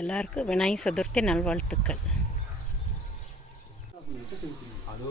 எல்லாருக்கும் விநாயகர் சதுர்த்தி நல்வாழ்த்துக்கள். ಅದು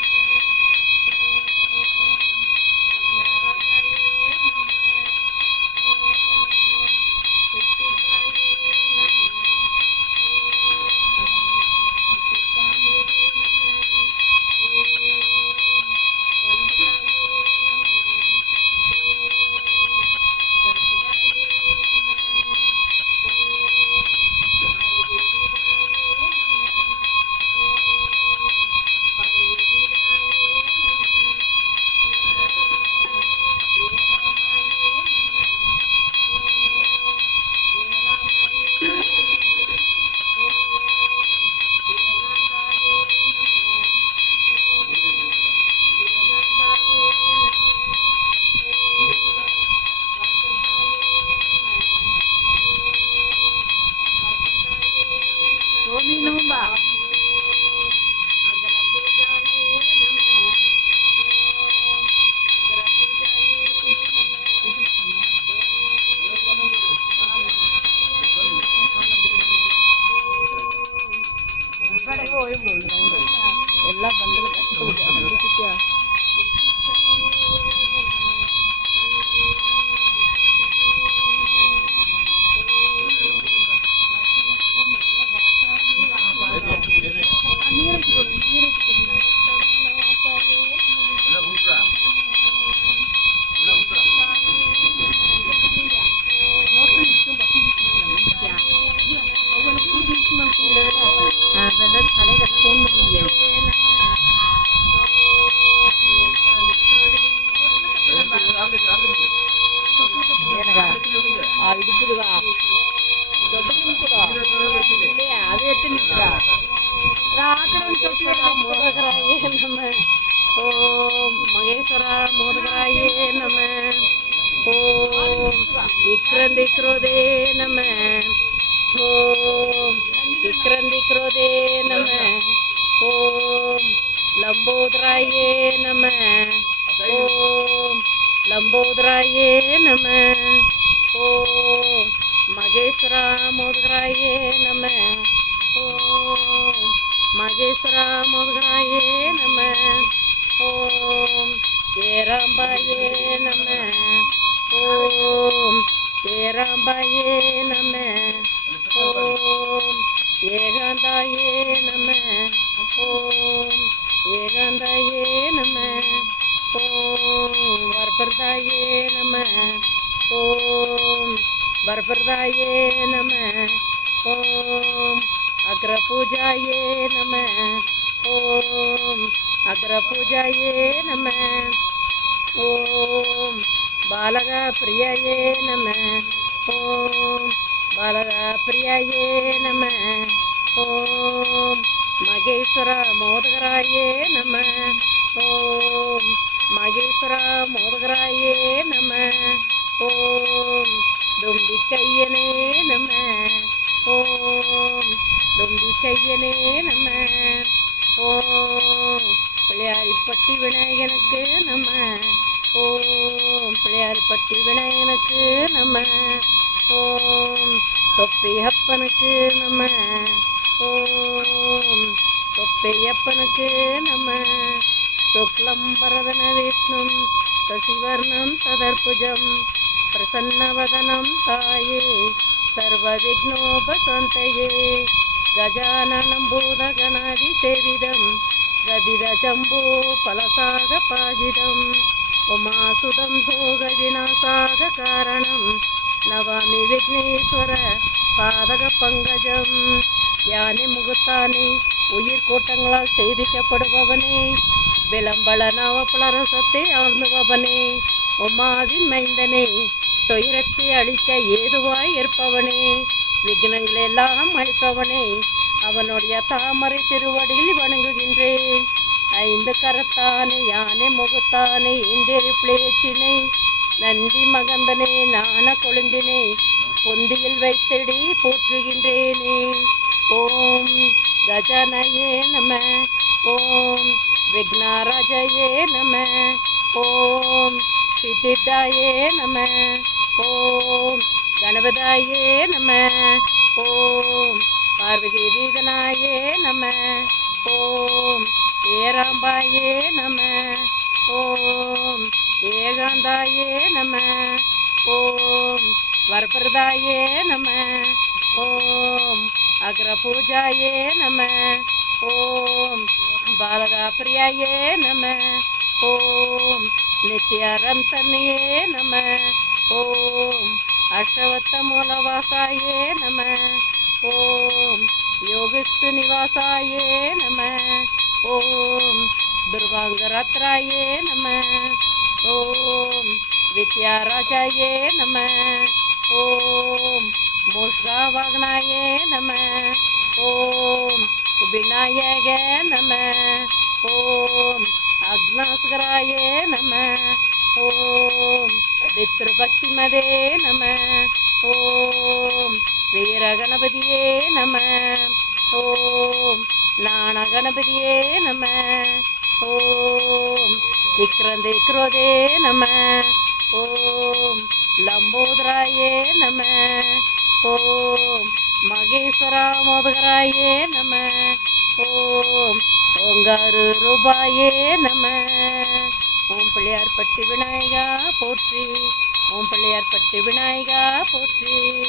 Thank you. சகஸ்ரதே நம. ஓம் லம்போதராயே நம. ஓம் லம்போதராயே நம. ஓம் மகேஸ்வராமோதராயே நம. ஓம் மகேஸ்வராமோதராயே நம. ஓம் ஜெயராம்பாயே நம. ஓம் ஜெயராம்பாயே நம. அக்ரபூஜாயே நம ஓம் பாலக பிரியாயே நம ஓம் பாலக பிரியாயே நம ஓம் மகேஸ்வர மோதகராயே நம ஓம் மகேஸ்வர மோதகராயே நம ஓம் தும்பிக்கையனே நம ஓம் தும்பிக்கையனே நம ஓம் பிள்ளையாரிப்பட்டி விநாயகனுக்கு நம்ம. ஓம் பிள்ளையாரிப்பட்டி விநாயகனுக்கு நம்ம. ஓம் தொப்பையப்பனுக்கு நம்ம. ஓம் தொப்பையப்பனுக்கு நம்ம. சுக்லம்பரதன விஷ்ணும் சசிவர்ணம் சதர்புஜம் பிரசன்னவதனம் தாயே சர்வவிக்னோபசந்தையே கஜானனம் பூதகணாதி சேவிதம் ரவிரஜம்போ பலசாக பாஜிதம் உமாசுதம் சோக விநாசாக காரணம் நவாமி விக்னேஸ்வர பாதக பங்கஜம் யானை முகத்தானே உயிர் கூட்டங்களால் செய்திக்கப்படுபவனே விளம்பல நவபலரசத்தை ஆழ்ந்துபவனே உமாவின் மைந்தனே துயரத்தை அழிக்க ஏதுவாய் இருப்பவனே விக்னங்கள் அழிப்பவனே அவனுடைய தாமரை திருவடியில் வணங்குகின்றேன். ஐந்து கரத்தானே யானை முகத்தானே இந்தேரி பிளேச்சினை நந்தி மகந்தனே நாண கொழுந்தினே பொந்தியில் வைத்திடி போற்றுகின்றேனே. ஓம் கஜனையே நம ஓம் விக்னாராஜையே நம ஓம் சித்திதாயே நம ஓம் கணபதாயே நம ஓம் பார்வதி தீதனாயே நம. ஓம் ஏராம்பாயே நம. ஓம் ஏகாந்தாயே நம. ஓம் வரப்பிரதாயே நம. ஓம் அக்ரபூஜாயே நம. ஓம் பாலகாப்பிரியாயே நம. ஓம் நித்யாரம் சன்னியே நம. நம. ஓம் மூஷ்காவாகனாயே நம. ஓம் விநாயக நம. ஓம் அக்னாஸ்கராயே நம. ஓம் பித்ருபக்திமதே நம. ஓம் வீரகணபதியே நம. ஓம் நாணகணபதியே நம. ஓம் விக்ரந்தே குரோதே நம. ஓம் லம்போதராயே நம. ஓம் மகேஸ்வரா மோதகராயே நம. ஓம் ஓங்காரு ரூபாயே நம. ஓம் பிள்ளையார் பட்டு விநாயகா போற்றி. ஓம் பிள்ளையார் பட்டு விநாயகா போற்றி.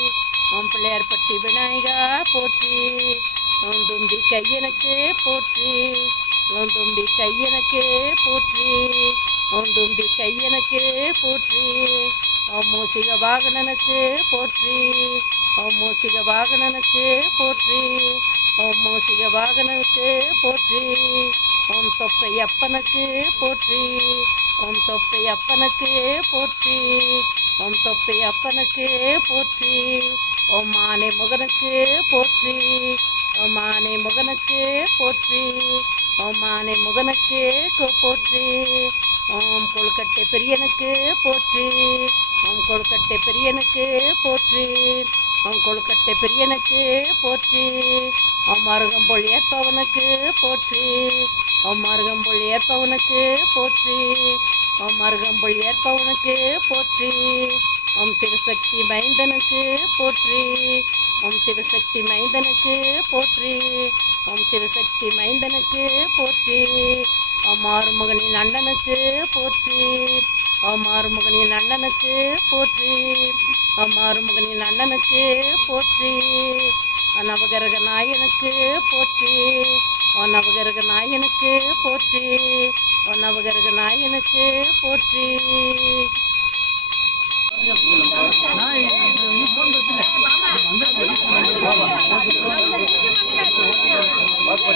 ஓம் பிள்ளையார் பட்டி விநாயகா போற்றி. ஓம் தும்பி கையனுக்கு போற்றி. ஓம் தும்பி கையனுக்கு போற்றி. ஓம் தும்பி கையனுக்கு போற்றி. ஓம் மூசிக வாகனனுக்கு போற்றி. ஓம் மூசிக வாகனனுக்கு போற்றி. ஓம் மூசிக வாகனனுக்கு போற்றி. ஓம் தொப்பை அப்பனுக்கு போற்றி. ஓம் தொப்பை அப்பனுக்கு போற்றி. ஓம் தொப்பை அப்பனுக்கு போற்றி. ஓம் மானை முகனுக்கு போற்றி. ஓம் மானை முகனுக்கு போற்றி. ஓம் மானை முகனுக்கு போற்றி. ஓம் கொழுக்கட்டை பெரியனுக்கு போற்றி. அவன் கொழுக்கட்டை பெரியனுக்கு போற்றி. அவன் கொழுக்கட்டை பெரியனுக்கு பிரியனுக்கு போற்றி அம்மருகம் பொல் ஏற்பவனுக்கு போற்றி. அம்மருகம் பொல் ஏற்பவனுக்கு போற்றி. அம்மருகம் பொல் ஏற்பவனுக்கு போற்றி. ஓம் சிவசக்தி மைந்தனுக்கு போற்றி. ஓம் சிவசக்தி மைந்தனுக்கு போற்றி. ஓம் சிவசக்தி மைந்தனுக்கு போற்றி. ஓம் ஆறுமுகனின் அண்ணனுக்கு போற்றி. அம்மாறுமுகனின் அண்ணனுக்கு போற்றி. அம்மாறுமுகனின் அண்ணனுக்கு போற்றி. நவகரக நாயனுக்கு போற்றி. நவகரக நாயனுக்கு போற்றி. நவகரக நாயனுக்கு போற்றி. பாப்பா